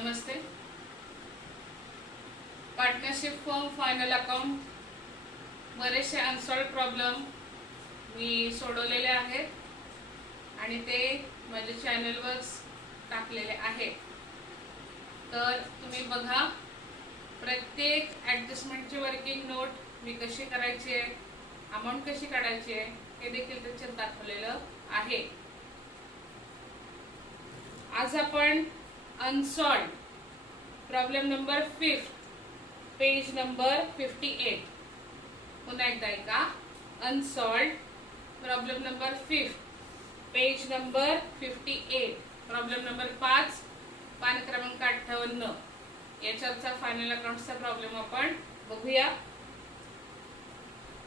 नमस्ते. Partnership form final account बरेचसे unsolved problem मी सोडवलेले आहेत आणि ते माझ्या चॅनलवर टाकलेले आहेत. तर तुम्ही बघा, प्रत्येक ॲडजस्टमेंटची वर्किंग नोट मी कशी करायची आहे, अमाऊंट कशी काढायची आहे हे देखील त्याच्यात दाखवलेलं आहे. आज आपण unsolved problem number 5 page number 58 पुन्हा एकदा ऐका. Unsolved problem number 5 page number 58 problem number 5 पान क्रमांक 58 याच्यावरचा फायनल अकाउंटचा प्रॉब्लेम आपण बघूया.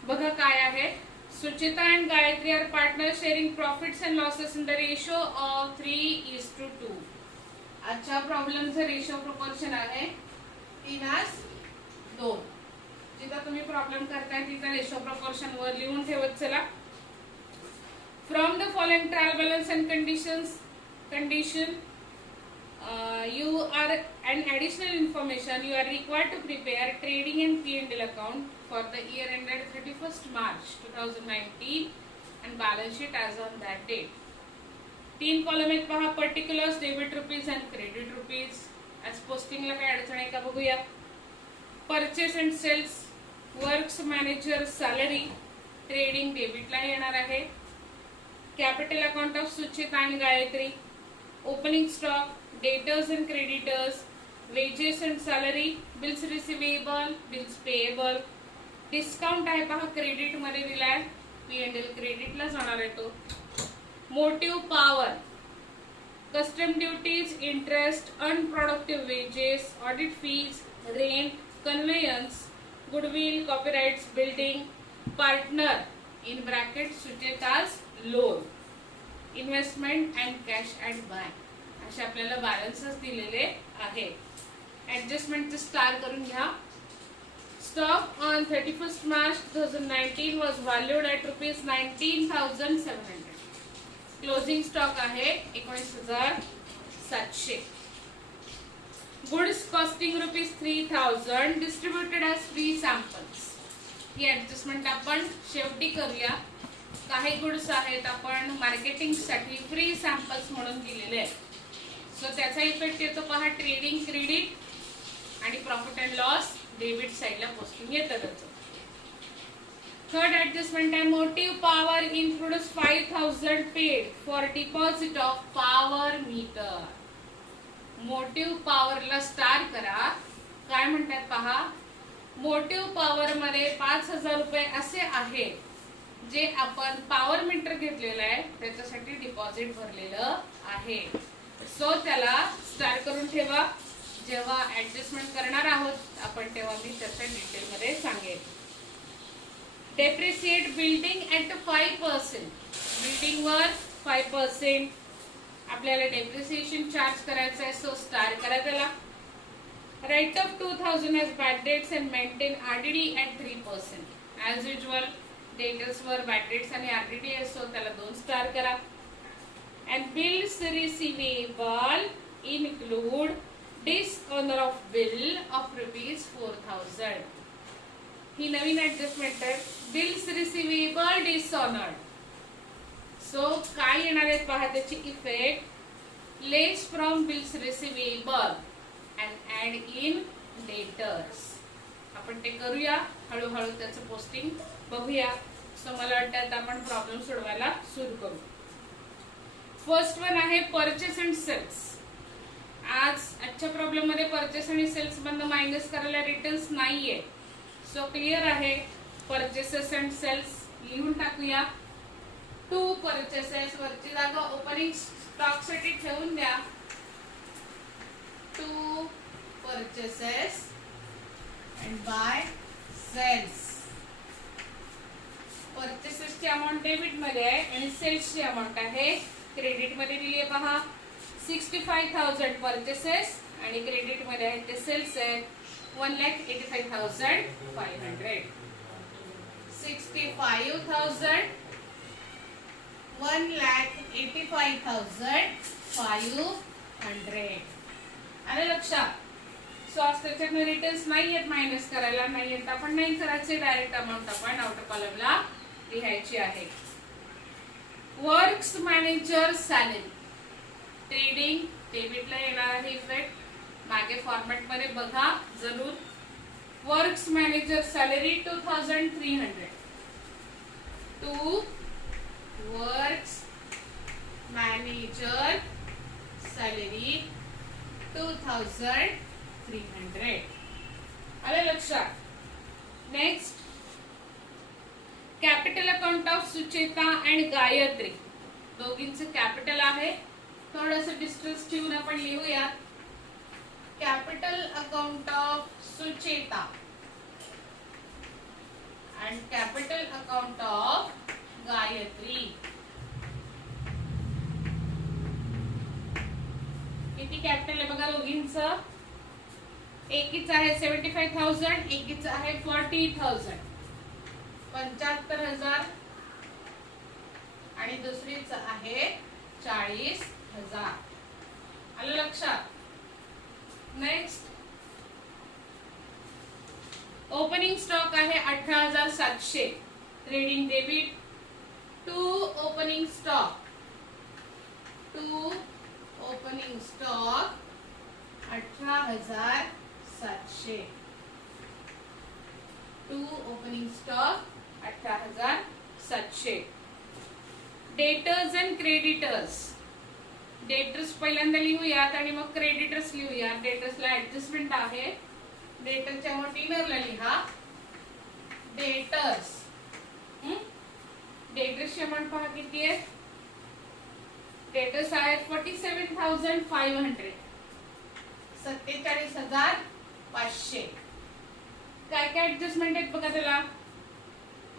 बघा काय आहे. Suchita and Gayatri are partners sharing profits and losses in the ratio of 3:2. आजच्या प्रॉब्लेमचा रेशो प्रोपोर्शन आहे 3:2. जिथं तुम्ही प्रॉब्लेम करताय तिथं रेशो प्रोपोर्शन वर लिहून ठेवत चला. From the following trial balance and condition you are an additional information you are required to prepare trading and P&L account for the year ended 31st March 2019 and balance sheet as on that date. 3 column आहेत पहा. Particulars, debit rupees and credit rupees. आज पोस्टिंगला काय अडचण आहे का बघूया. Purchase and sales, works manager salary, trading डेबिटला येणार आहे. कॅपिटल अकाउंट ऑफ सुचिता आणि Gayatri, opening stock, debtors and creditors, wages and salary, bills receivable, bills payable. Discount आहे पहा, क्रेडिट मध्ये दिलाय, P&L क्रेडिटला जाणार आहे तो. Motive power, custom duties, interest, unproductive wages, audit fees, rent, conveyance, goodwill, copyrights, building, partner in bracket Sucheta's loan, investment and cash at bank. असे आपल्याला balances दिलेले आहे. ऍडजस्टमेंटचे स्टार करून घ्या. Stock on 31st March 2019 was valued at ₹19,700. Closing stock आहे 19,700. Goods costing ₹3,000 distributed as free samples. ही adjustment आपण शेवटी करूया. काही गुड्स आहेत आपण मार्केटिंग साठी फ्री सॅम्पल्स म्हणून दिलेले आहेत. सो त्याचा इफेक्ट येतो पहा. ट्रेडिंग क्रेडिट आणि प्रॉफिट अँड लॉस डेबिट साइडला पोस्टिंग येतं त्याचं. थर्ड ऍडजस्टमेंट आहे. Motive power includes 5,000 paid for deposit of power meter. Motive पॉवरला स्टार करा. काय म्हणतात पहा. मोटिव्ह पॉवर मध्ये 5,000 रुपये असे आहेत जे आपण पॉवर मीटर घेतलेलं आहे त्याच्यासाठी डिपॉझिट भरलेलं आहे. सो त्याला स्टार करून ठेवा. जेव्हा ऍडजस्टमेंट करणार आहोत आपण तेव्हा मी त्याच्या डिटेल मध्ये सांगेन. Depreciate building at 5%. बिल्डिंग वर 5% आपल्याला डेप्रिसिएशन चार्ज करायचं आहे. सो स्टार करा त्याला. Write off 2,000 as bad debts and maintain RDD at 3%. As usual debtors वर बॅड डेट्स आणि RDD आहे. सो त्याला 2 स्टार करा. And bills receivable include dishonor of bill of ₹4,000. ही नवीन ऍडजस्टमेंट आहे. Bills receivable dishonoured. सो काय येणार आहे पहा त्याची effect. Less from bills receivable and add in debtors. आपण ते करूया हळूहळू. त्याचं पोस्टिंग बघूया. सो मला वाटतं आता आपण प्रॉब्लेम सोडवायला सुरू करू. फर्स्ट वन आहे परचेस अँड सेल्स. आजच्या प्रॉब्लेम मध्ये परचेस आणि सेल्स मधनं मायनस करायला रिटर्न्स नाहीये. सो क्लिअर आहे. परचेसेस अँड सेल्स लिहून टाकूया. 2 परचेसेस वरची जागा ओपनिंग स्टॉक साठी ठेवून द्या. 2 परचेसेस अँड बाय सेल्स. परचेसेसची अमाऊंट डेबिट मध्ये आहे आणि सेल्सची अमाऊंट आहे क्रेडिट मध्ये दिली आहे पहा. 65,000 परचेसेस आणि क्रेडिट मध्ये आहे ते सेल्स आहे 1,85,500. 65,000 1,85,500. आलं लक्षात. सो आज त्याच्यातनं रिटर्न्स नाही आहेत, मायनस करायला नाही आहेत, आपण नाही करायचे, डायरेक्ट अमाऊंट आपण आउटर कॉलमला लिहायची आहे. वर्क्स मॅनेजर सॅलरी ट्रेडिंग डेबिटला येणार आहे इफेक्ट. मागे फॉर्मॅट मध्ये बघा जरूर. Works manager salary 2300 to works manager salary 2300. आलं लक्षात. Next capital account of Sucheta and Gayatri. दोघींचं कॅपिटल आहे, थोडस डिस्टन्स ठेवून आपण लिहूया. Capital account of Sucheta and capital account of Gayatri. किती कॅपिटल आहे बघा दोघींचं. एकीचं आहे 75,000, एकीचं आहे 40,000 75,000 आणि दुसरीचं आहे 40,000. आलं लक्षात. नेक्स्ट ओपनिंग स्टॉक आहे 18,700. Trading debit to opening stock 18,700 to opening stock 18,700. Debtors and creditors. Debtors पहिल्यांदा लिहूयात आणि मग क्रेडिटर्स लिहूयात. डेटर्सला ऍडजस्टमेंट आहे, डेटरच्या मोठीनरला लिहा. डेटर्स डेटर्सची अमाउंट पहा किती आहे. डेटर्स आहेत 47,500 47,500. काय काय ऍडजस्टमेंट आहेत बघा त्याला.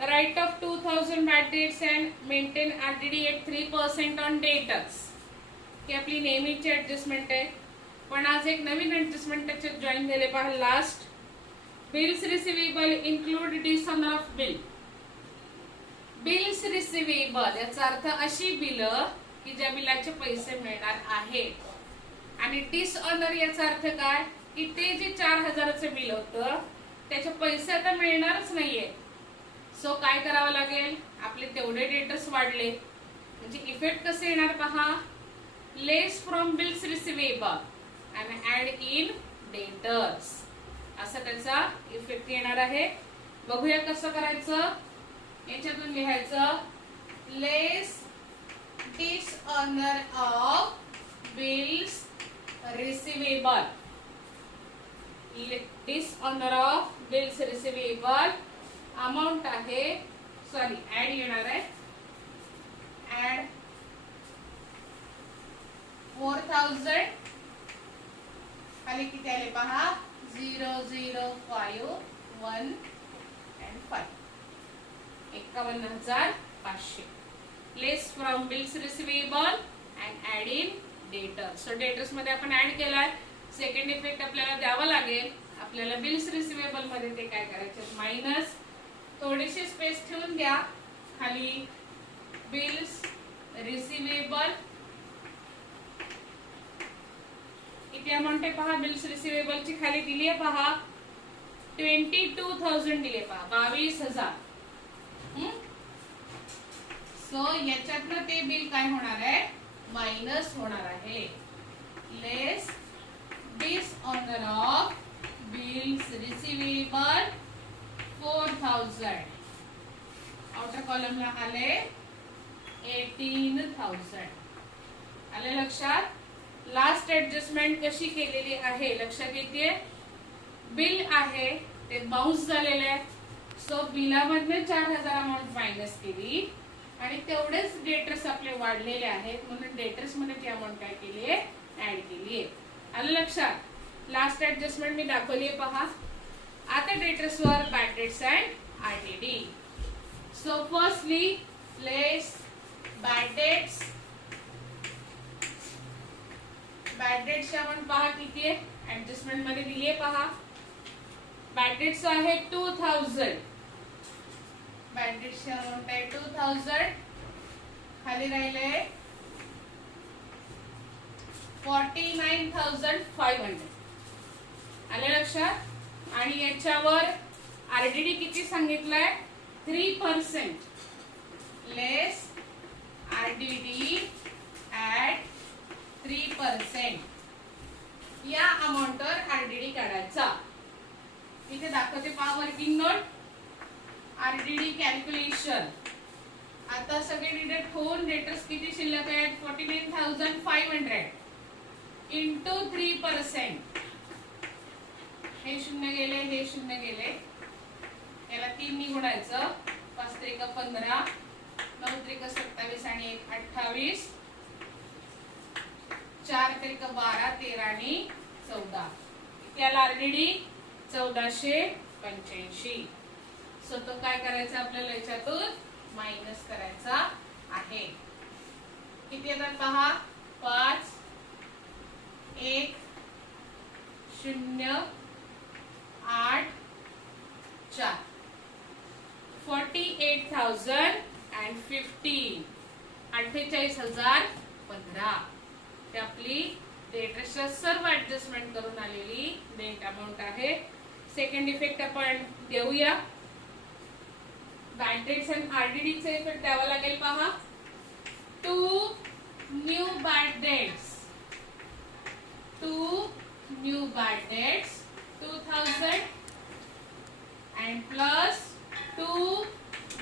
Write off 2,000 bad debts and maintain RDD at 3% on debtors. ही आपली नेहमीची ऍडजस्टमेंट आहे, पण आज एक नवीन ऍडजस्टमेंट त्याच्यात जॉईन झाले पहा. Last bills receivable include dishonour of bill. Bills receivable याचा अर्थ अशी बिल की ज्या बिलाचे पैसे मिळणार आहेत. आणि डिसऑनर याचा अर्थ काय की ते जे 4,000चं बिल होतं त्याचे पैसे आता मिळणारच नाहीये. सो काय करावं लागेल, आपले तेवढे डेटर्स वाढले म्हणजे इफेक्ट कसे येणार पहा. Less from bills receivable and add in debtors असं त्याचा इफेक्ट येणार आहे. बघूया कसं करायचं. याच्यातून लिहायचं less dishonour of bills receivable. Dishonour of bills receivable amount आहे, सॉरी ऍड येणार आहे. ऍड 4,000 खाली किती आले पहा 0, 0, 5, 1 and 5 51,500. Less from bills receivable and add in debtors. So debtors मध्ये आपण ऍड केलाय. सेकंड इफेक्ट आपल्याला द्यावा लागेल. आपल्याला बिल्स रिसिवेबल मध्ये ते काय करायचे मायनस. थोडीशी स्पेस ठेवून घ्या खाली. बिल्स रिसिवेबल किती अमाऊंट आहे पहा. बिल्स रिसिवेबल ची खाली दिली आहे पहा 22,000 दिले पहा 22,000. सो याच्यातनं ते बिल काय होणार आहे मायनस होणार आहे. Less dishonour of bills receivable 4,000. Outer कॉलमला आले 18,000. आले लक्षात. लास्ट ऍडजस्टमेंट कशी केलेली आहे लक्षात येते. बिल आहे ते बाउन्स झालेले आहे. सो बिलामधले 4,000 अमाऊंट मायनस केली आणि तेवढेच डेटर्स आपले वाढलेले आहेत म्हणून डेटर्स मध्ये ती अमाऊंट काय केली आहे ऍड केली आहे. आलं लक्षात. लास्ट ऍडजस्टमेंट मी दाखवली आहे पहा. आता डेटर्स वर bad debts and RDD. So firstly less bad debts. Bad डेट्सची अमाऊंट पहा किती आहे ऍडजस्टमेंट मध्ये दिली आहे पहा. बॅड डेट्स आहे 2,000. बॅड डेट्सची अमाऊंट आहे 2,000. खाली राहिले 49,500 आले लक्षात. आणि याच्यावर आरडीडी किती सांगितलंय 3% लेस आरडीडी ऍट 3%. या अमाऊंटवर आरडीडी काढायचा. इथे दाखवते पहा वर्किंग नोट. RDD calculation. आता सगळे डिडक्ट होऊन डेटर्स किती शिल्लक आहेत 49,500 इंटू 3%. हे शून्य गेले, हे शून्य गेले, याला 3 ने गुणायचं. 5 त्रिक 15, 9 त्रिक 27 आणि 1 28, 4 त्रिक 12, 13 आणि 14. याला आरडीडी 1485. सो तो काय करायचं आपल्याला याच्यातून मायनस करायचा आहे. किती येतात पहा 5 1 0 8 4 48,015 48,015. ही आपली डेटर्सच्या सर्व ऍडजस्टमेंट करून आलेली नेट अमाऊंट आहे. सेकंड इफेक्ट आपण देऊया. बॅड डेट्स आणि आरडीडी चे इफेक्ट द्यावा लागेल पहा. 2 new bad debts 2000 and plus 2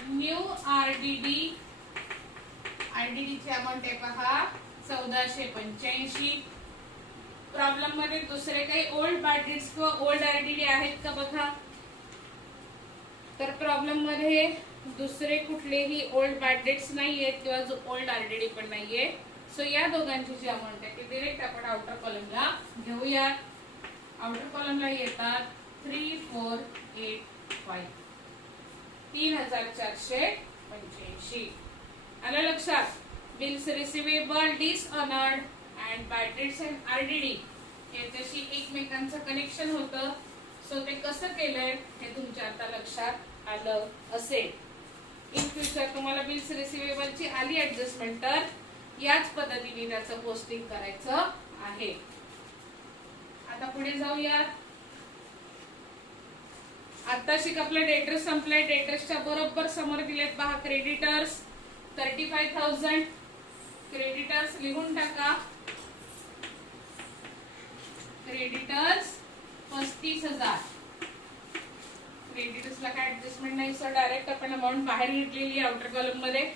new RDD. RDD ची अमाऊंट आहे पहा 1485. प्रॉब्लेम मध्ये दुसरे काही ओल्ड बॅड डेट्स किंवा ओल्ड आरडीडी आहेत का बघा. तर प्रॉब्लेम मध्ये दुसरे कुठलेही ओल्ड बॅड डेट्स नाहीयेत किंवा जो ओल्ड आरडीडी पण नाहीये. सो या दोघांची जी अमाऊंट आहे ती डायरेक्ट आपण आउटर कॉलमला घेऊया. आउटर कॉलमला येतात 3485 3485. आलं लक्षात. Bills receivable dishonoured and bad debts and RDD याच्याशी एकमेकांचं कनेक्शन होतं. सो ते कसं केलंय हे तुमच्या आता लक्षात आलं असेल. इन फ्युचर तुम्हाला बिल्स रिसिवेबलची आली ऍडजस्टमेंट तर याच पद्धतीने त्याचं पोस्टिंग करायचं आहे. आता पुढे जाऊया. आता शिक आपलं डेटर्स संपलंय. डेटर्सच्या बरोबर समोर दिलेत पहा क्रेडिटर्स 35,000. क्रेडिटर्स लिहून टाका. क्रेडिटर्स 35,000. क्रेडिटर्सला काय ऍडजस्टमेंट नाही सो डायरेक्ट आपण अमाऊंट बाहेर घेतलेली आउटर कॉलम मध्ये.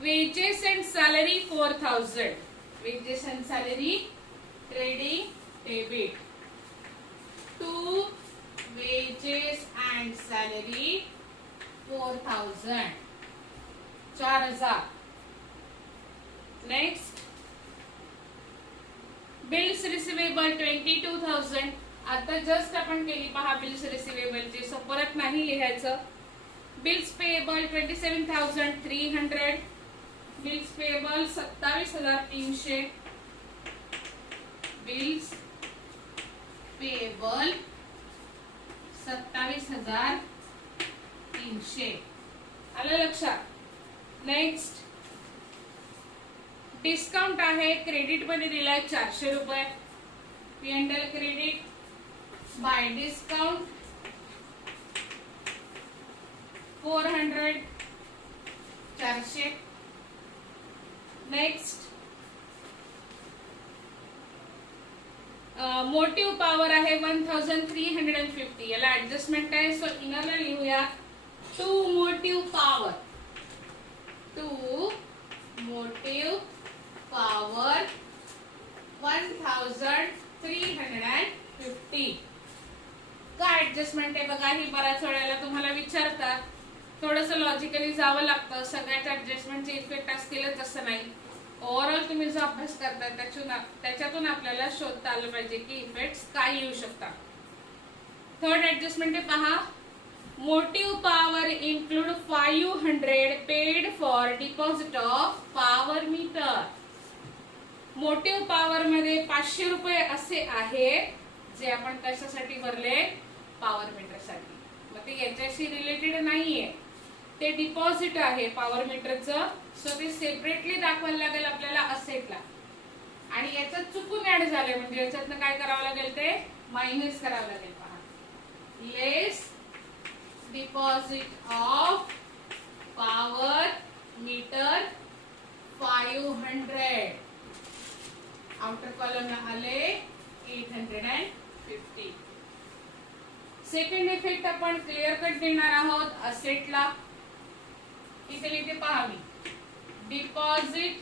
Wedges and salary 4,000. Wedges and salary trading debit. 2 wedges and salary 4,000 4,000. Next bills receivable 22,000. आता जस्ट आपण केली पहा बिल्स रिसिवेबलची. सो परत नाही लिहायचं. Bills payable 27,300. Bills payable 27,300. Bills payable 27,300. आलं लक्षात. नेक्स्ट डिस्काउंट आहे. क्रेडिट मध्ये दिलाय 400 रुपये. PNL credit by discount 400 400. Next motive power आहे 1,350. याला ऍडजस्टमेंट आहे सो इनरला लिहूया 2 मोटिव पॉवर. 2 motive power 1,350. काय ऍडजस्टमेंट आहे बघा. ही बऱ्याच वेळेला तुम्हाला विचारतात. थोडंसं लॉजिकली जावं लागतं. सगळ्याच ऍडजस्टमेंटचे इफेक्ट असतीलच असं नाही. ओव्हरऑल तुम्ही जो अभ्यास करताय त्याच्यातून आपल्याला शोधता आलं पाहिजे की इफेक्ट्स काय येऊ शकतात. थर्ड ऍडजस्टमेंट आहे पहा. Motive power include 500 paid for deposit of power meter. Motive power मध्ये 500 रुपये असे आहे जे आपण कशासाठी भरले पॉवर मीटर साठी. मग ते याच्याशी रिलेटेड नाहीये. ते डिपॉझिट आहे पॉवर मीटरचं. सो ते सेपरेटली दाखवायला लागेल आपल्याला असेटला. आणि याच्यात चुकून ऍड झाले म्हणजे याच्यातनं काय करावं लागेल ते मायनस करावं लागेल. पहा, less deposit of power meter 500. Outer column आले 850. सेकंड इफेक्ट आपण क्लिअर कट देणार आहोत असेटला. इथे लिहिते पहा मी, डिपॉझिट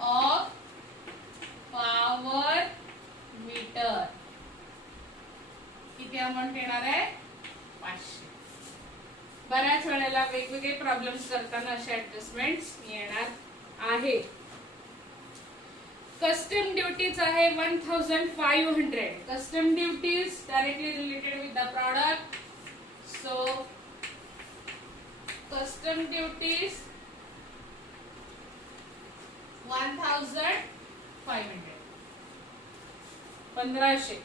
ऑफ पॉवर मीटर किती अमाऊंट येणार आहे 500. बऱ्याच वेळेला वेगवेगळे प्रॉब्लेम्स करताना असे ऍडजस्टमेंट्स येणार आहे. कस्टम ड्युटीज आहे 1500. Custom duties directly related with the product. So custom duties 1500. 1500.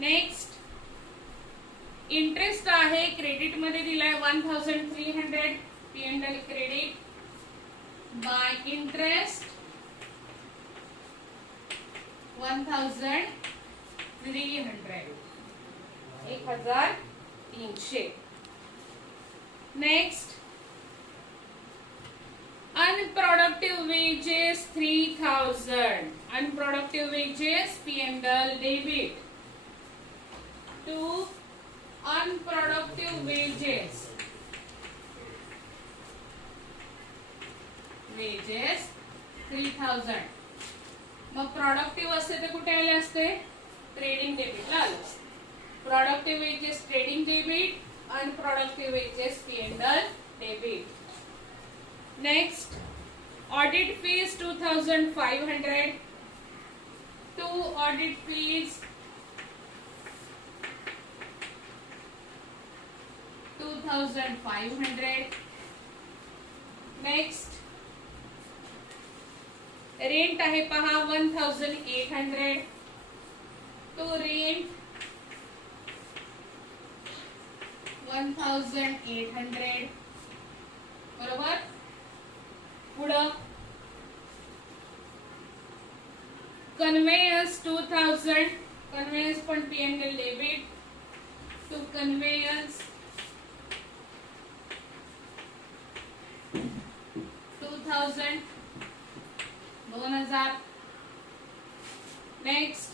Next interest आहे क्रेडिट मध्ये दिलाय 1300. P&L credit by interest 1300. 1300. Next unproductive wages 3000. Unproductive wages P&L debit to unproductive wages 3000. मग प्रोडक्टिव्ह असते ते कुठे आले असते ट्रेडिंग डेबिटला आले असते. Productive wages trading debit, unproductive wages P&L debit. Next audit fees 2500. 2 audit fees 2500. Next rent आहे पहा 1800. तो रेंट 1800. बरोबर. पुढं कन्वेयन्स 2000. कन्वेयन्स पण P&L debit to conveyance 2000. 2000. Next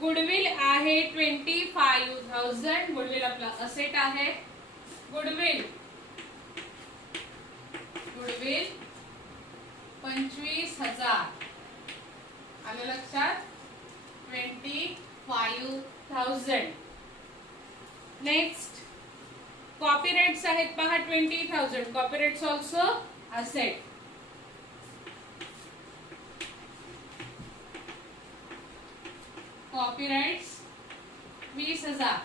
goodwill आहे 25,000. गुडविल आपला असेट आहे. गुडविल 25,000. आलं लक्षात. 25,000. नेक्स्ट कॉपीराइट्स आहेत पहा 20,000. Copyrights also asset. कॉपीराइट्स 20,000.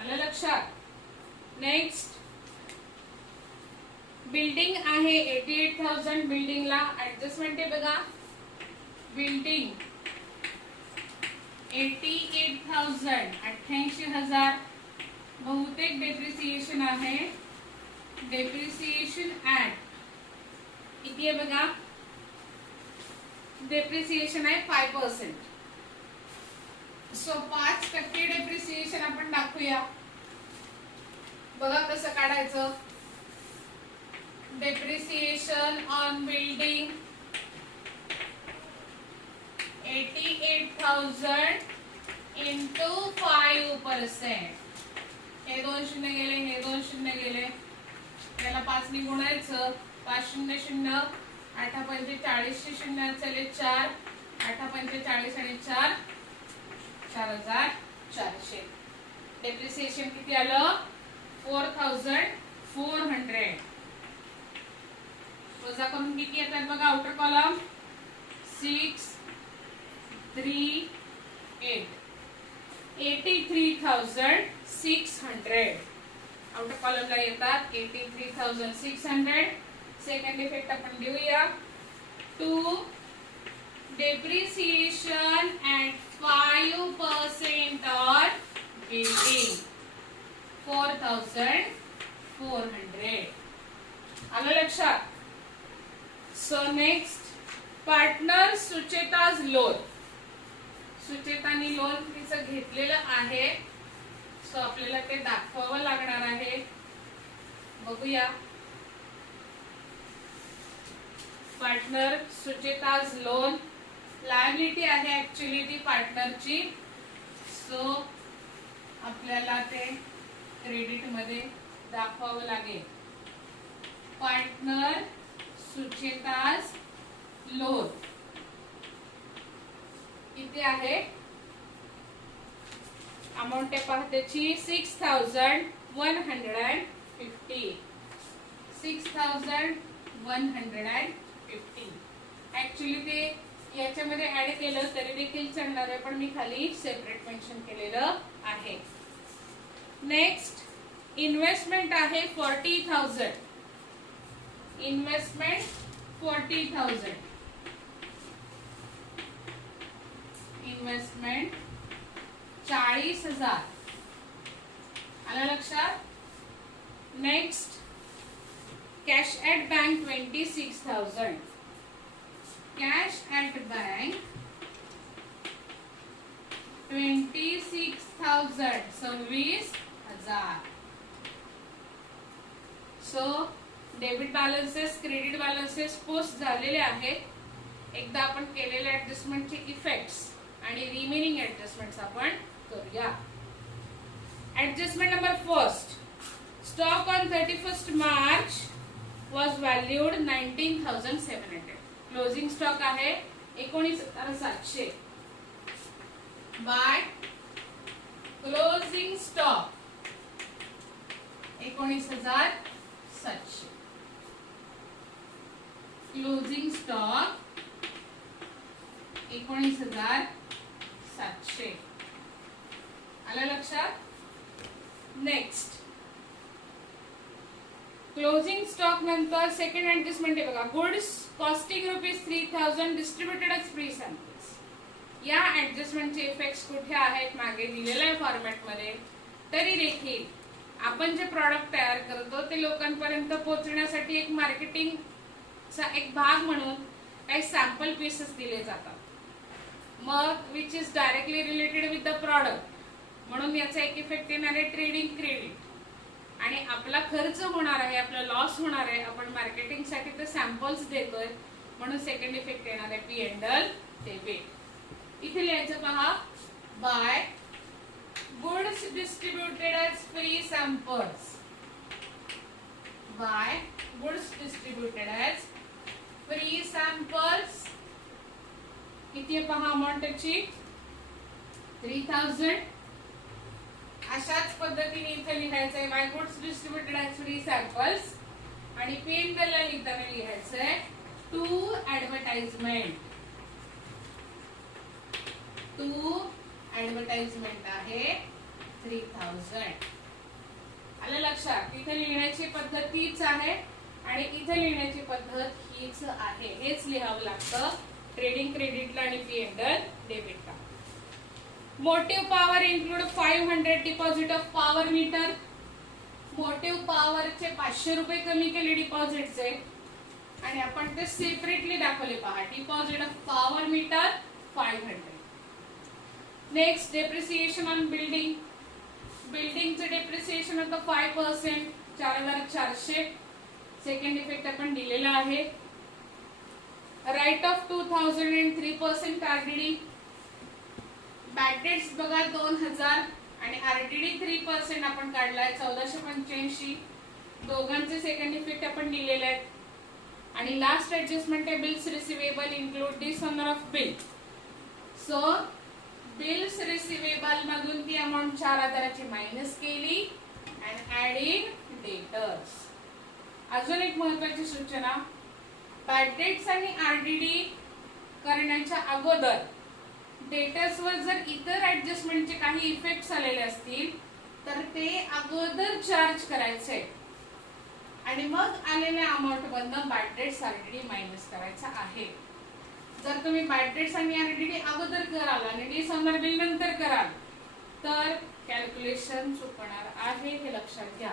आलं लक्षात. नेक्स्ट बिल्डिंग आहे 88,000. बिल्डिंगला ऍडजस्टमेंट आहे बघा. बिल्डिंग 88,000. 88,000. बहुतेक डेप्रिसिएशन आहे. डेप्रिसिएशन ऍट किती आहे बघा. डेप्रिसिएशन आहे 5%. सो 5% डेप्रिसिएशन आपण दाखवूया. बघा कसं काढायचं. Depreciation on building 88,000 into 5%. हे 2 शून्य गेले, हे 2 शून्य गेले. त्याला 5 ने गुणायचं. 5 शून्य शून्य. 8 पंचे 40 शून्य चले 4. 8 पंचे 40 आणि 4 4,400. डेप्रिसिएशन किती आलं 4,400. वजा करून किती येतात बघा. Outer column 6 3 8. 83,600. आउटर कॉलमला येतात 83,600. सेकंड इफेक्ट आपण देऊया. To depreciation at 5% on building 4,400. आलं लक्षात. So next partner Sucheta's loan. सुचेतानी लोन तिचं घेतलेलं आहे. सो आपल्याला ते दाखवावं लागणार आहे. बघूया. पार्टनर सुचेताज लोन लायबिलिटी आहे ऍक्च्युली ती पार्टनरची. सो आपल्याला ते क्रेडिट मध्ये दाखवावं लागेल. पार्टनर सुचेताज लोन किती आहे. अमाऊंट आहे पहा त्याची 6150. 6150. ऍक्च्युली ते याच्यामध्ये ऍड केलं तरी देखील चालणार आहे, पण मी खाली सेपरेट मेन्शन केलेलं आहे. नेक्स्ट इन्व्हेस्टमेंट आहे 40,000. इन्व्हेस्टमेंट 40,000. इन्व्हेस्टमेंट 40,000. आलं लक्षात. Next cash at bank 26,000. Cash at bank 26,000. 26,000. So debit balances credit balances post झालेले आहेत. एकदा आपण केलेल्या ऍडजस्टमेंटचे इफेक्ट्स आणि रिमेनिंग ऍडजस्टमेंट्स आपण करूया. Adjustment number first. Stock on 31st March was valued 19,700. Closing stock आहे 19,700. By closing stock 19,700. Closing stock 19,700. आलं लक्षात. नेक्स्ट क्लोजिंग स्टॉक नंतर सेकंड ऍडजस्टमेंट आहे बघा. Goods costing ₹3,000 distributed as free samples. या ऍडजस्टमेंटचे इफेक्ट्स कुठे आहेत मागे दिलेल्या फॉर्मॅट मध्ये. तरी देखील आपण जे प्रॉडक्ट तयार करतो ते लोकांपर्यंत पोहोचण्यासाठी एक मार्केटिंगचा एक भाग म्हणून काही सॅम्पल पीसेस दिले जातात. मग which is directly related with the product. म्हणून याचा एक इफेक्ट येणार आहे ट्रेडिंग क्रेडिट. आणि आपला खर्च होणार आहे, आपला लॉस होणार आहे. आपण मार्केटिंगसाठी ते सॅम्पल्स देतोय म्हणून सेकंड इफेक्ट येणार आहे P&L डेबिट. इथे लिहायचं पहा. By goods distributed as free samples. By goods distributed as free samples. किती आहे पहा अमाऊंट त्याची 3,000. अशाच पद्धतीने इथे लिहायचं आहे by goods distributed as free samples. आणि P&L ला लिहिताना लिहायचंय टू ऍडव्हर्टाइजमेंट. टू ऍडव्हर्टाइजमेंट आहे 3,000. आलं लक्षात. इथे लिहिण्याची पद्धत तीच आहे आणि इथे लिहिण्याची पद्धत हीच आहे. हेच लिहावं लागतं ट्रेडिंग क्रेडिटला आणि P&L डेबिटला. Motive power include 500 deposit of power meter. Motive पॉवरचे 500 रुपये कमी केले डिपॉझिटचे आणि आपण ते सेपरेटली दाखवले पहा. Deposit of power meter 500. Next depreciation on building. बिल्डिंगचे डेप्रिसिएशन होतं 5%. 4,400. सेकंड इफेक्ट आपण दिलेला आहे. Write off 2,000 and 3% RDD. Bad debts बघा 2,000 आणि RDD 3% आपण काढलाय 1,485. दोघांचे सेकंड इफेक्ट आपण दिलेले आहेत. आणि लास्ट ऍडजस्टमेंट आहे bills receivable include dishonour of bill. So bills receivable मधून ती अमाऊंट 4,000ची मायनस केली अँड ऍडिंग डेटर्स. अजून एक महत्त्वाची सूचना. बॅड डेट्स आणि RDD करण्याच्या अगोदर डेटर्सवर जर इतर ऍडजस्टमेंटचे काही इफेक्ट्स आलेले असतील तर ते अगोदर चार्ज करायचे आणि मग आलेल्या अमाऊंट मधनं बॅड डेट्स RDD मायनस करायचा आहे. जर तुम्ही बॅड डेट्स आणि RDD अगोदर कराल आणि डिसऑनर बिल नंतर कराल तर कॅल्क्युलेशन चुकणार आहे, हे लक्षात घ्या.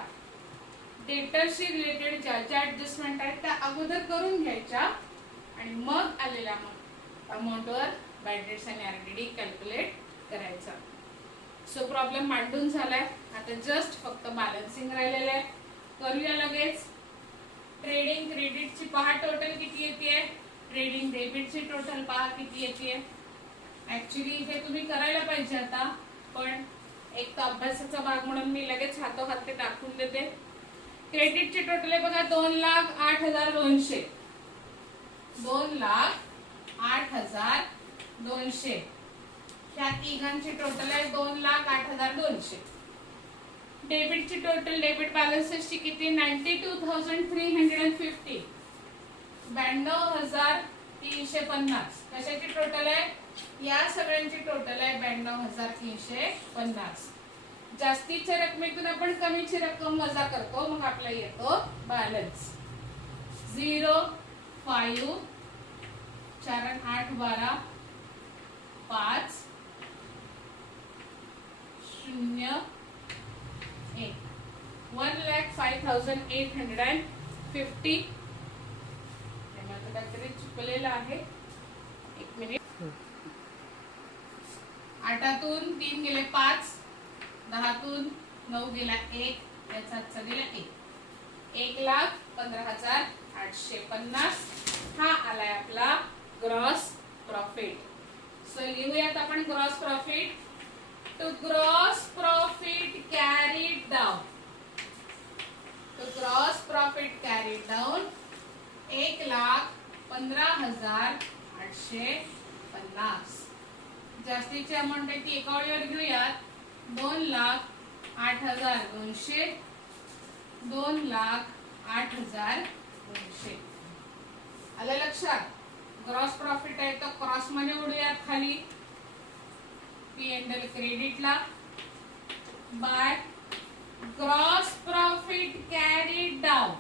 डेटर्सशी रिलेटेड ज्या ज्या ऍडजस्टमेंट आहेत त्या अगोदर करून घ्यायच्या आणि मग आलेल्या अमाऊंटवर बॅड डेट्स आणि आरडीडी कॅल्क्युलेट करायचा. सो प्रॉब्लेम मांडून झालाय. आता जस्ट फक्त बॅलन्सिंग राहिलेलं आहे. करूया लगेच. ट्रेडिंग क्रेडिटची पहा टोटल किती येते. ट्रेडिंग डेबिटची टोटल पहा किती येते. ऍक्च्युली इथे तुम्ही करायला पाहिजे आता, पण एक तर अभ्यासाचा भाग म्हणून मी लगेच हातोहात ते दाखवून देते. क्रेडिटची टोटल आहे बघा 2,08,200. 2,08,200. ह्या तिघांची टोटल आहे 2,08,200. डेबिटची टोटल डेबिट बॅलन्सेसची किती 92,350. 92,350. कशाची टोटल आहे. या सगळ्यांची टोटल आहे 92,350. जास्तीच्या रकमेतून आपण कमीची रक्कम वजा करतो, मग आपला येतो बॅलन्स 0 5 4 8 12 5 0 1 1,05,850. काहीतरी चुकलेलं आहे. एक मिनिट. 8तून 3 गेले 5, 10तून 9 गेला 1, याचा आजचा गेला 1. 1,15,850 हा आलाय आपला ग्रॉस प्रॉफिट. सो लिहूयात आपण gross profit. To gross profit carried down. To gross profit carried down 1,15,850. जास्तीची अमाऊंट आहे ती एका ओळीवर घेऊयात. 2,08,200. 2,08,200 आलं लक्षात. ग्रॉस प्रॉफिट आहे तर क्रॉस मध्ये उडूयात खाली. P&L क्रेडिटला by gross profit carried down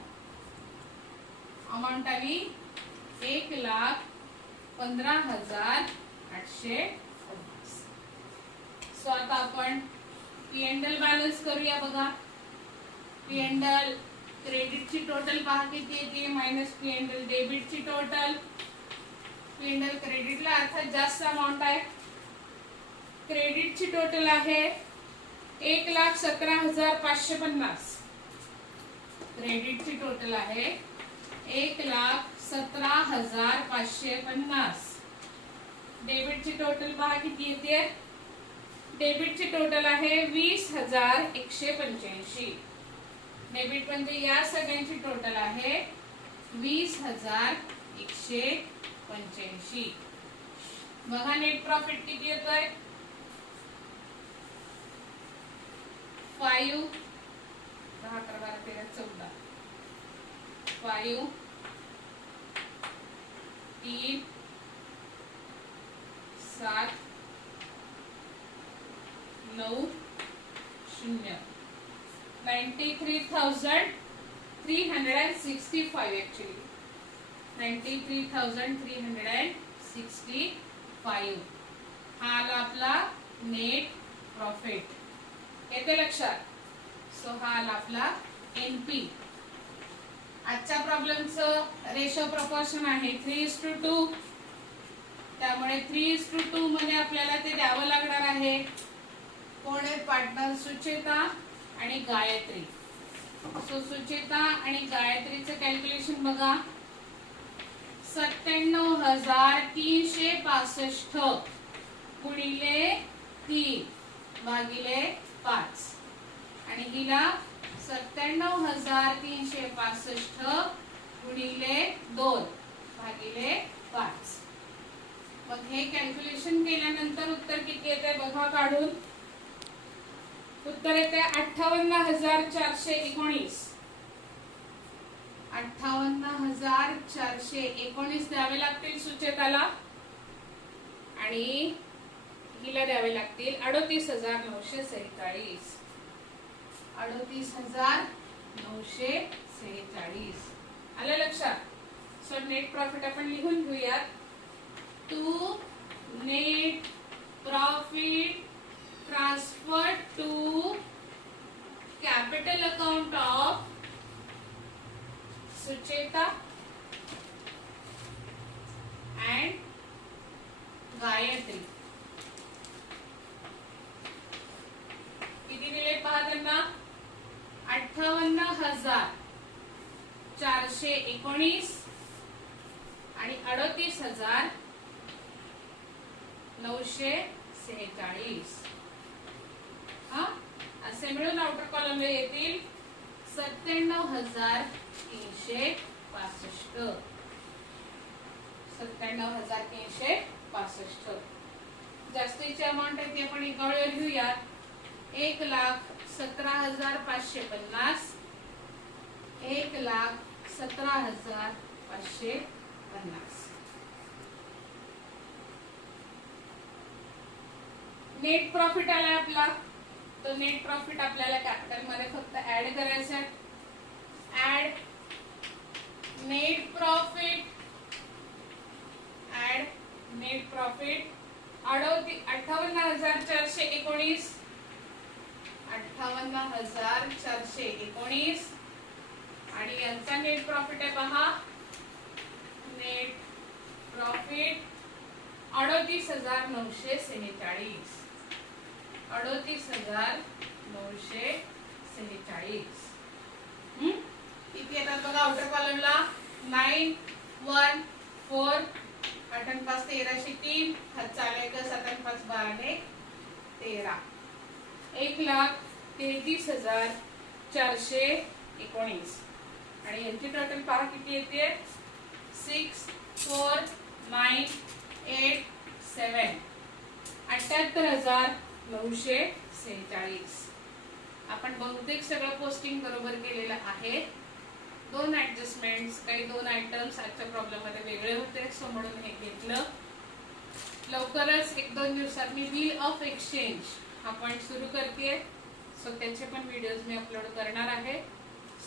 amount आली 1,15,850. सो आता आपण P&L बॅलन्स करूया बघा. P&L क्रेडिटची टोटल पहा किती येते मायनस P&L डेबिटची टोटल. P&L क्रेडिटला अर्थात जास्त अमाऊंट आहे. क्रेडिटची टोटल आहे 1,17,550. क्रेडिटची टोटल आहे 1,17,550. डेबिटची टोटल पहा किती येते. डेबिटची टोटल आहे 20,185. डेबिट म्हणजे या सगळ्यांची टोटल आहे 20,185. बघा नेट प्रॉफिट किती येतोय 5 10 11 12 13 14 5 3 7 9 0 93,365 actually 93,365 हा आला आपला नेट प्रॉफिट. येते लक्षात. सो हा आला आपला एनपी. आजच्या प्रॉब्लेमचं रेशो प्रपोर्शन आहे 3:2. त्यामुळे 3:2 मध्ये आपल्याला ते द्यावं लागणार आहे. कोण आहे पार्टनर सुचेता आणि गायत्री. सो सुचेता आणि गायत्रीचं कॅल्क्युलेशन बघा. 97,365 गुणिले 3 भागिले 5 आणि हिला 97,365 गुणिले 2 भागिले 5. मग हे कॅल्क्युलेशन केल्यानंतर उत्तर किती येते बघा काढून. उत्तर येते 58,419. 58,419 द्यावे लागतील सुचेताला आणि हिला द्यावे लागतील 38,946. 38,946 आलं लक्षात. सो नेट प्रॉफिट आपण लिहून घेऊयात. To net profit transferred to capital account of Sucheta 19 आणि 38,946. हा, असे मिळून आउटर कॉलमला येतील 97,365. 97,365. जास्तीची अमाऊंट आहे ती आपण एका वेळेवर घेऊया. 1,17,550. 1,17,550. नेट प्रॉफिट आलाय आपला. तो नेट प्रॉफिट आपल्याला कॅपिटल मध्ये फक्त ऍड करायचं आहे. Add net profit. Add net profit 58,419. 58,419 आणि यांचा नेट प्रॉफिट आहे पहा. Net profit 38,946. 38,946. किती येतात बघा आउटर कॉलमला. 9 1 4 8 आणि 5 13 3 हातचा आलाय का 7 आणि 5 12 ने 13. 1,33,419 आणि यांची टोटल पहा किती येते. 6 4 9 8 7 78,946. आपण बहुतेक सगळं पोस्टिंग बरोबर केलेलं आहे. 2 ऍडजस्टमेंट्स, काही 2 आयटम्स आजच्या प्रॉब्लेम मध्ये वेगळे होते, सो म्हणून हे घेतलं. लवकरच 1-2 दिवसात मी बिल ऑफ एक्सचेंज हा पॉइंट सुरू करते. सो त्याचे पण व्हिडिओज मी अपलोड करणार आहे.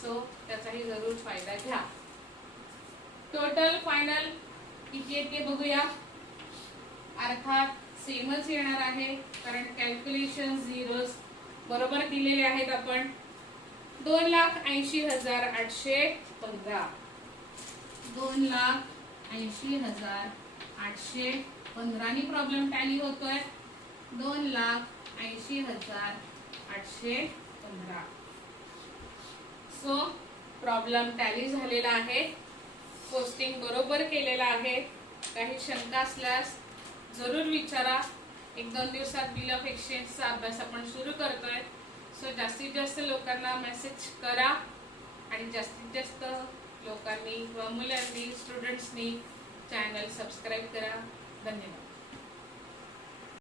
सो त्याचाही जरूर फायदा घ्या. टोटल फायनल किती येते बघूया. अर्थात सेमच येणार आहे कारण कॅल्क्युलेशन झिरोज बरोबर दिलेले आहेत आपण. 2,80,815. 2,80,815 नी प्रॉब्लेम टॅली होतोय. 2,80,815. सो प्रॉब्लेम टॅली झालेला आहे. पोस्टिंग बरोबर केलेला आहे. काही शंका असल्यास जरूर विचारा. 1-2 दिवसात बिल ऑफ एक्सचेंजचा अभ्यास आपण सुरू करतोय. सो जास्तीत जास्त लोकांना मेसेज करा आणि जास्तीत जास्त लोकांनी व मुलांनी स्टुडंट्सनी चॅनल सबस्क्राईब करा. धन्यवाद.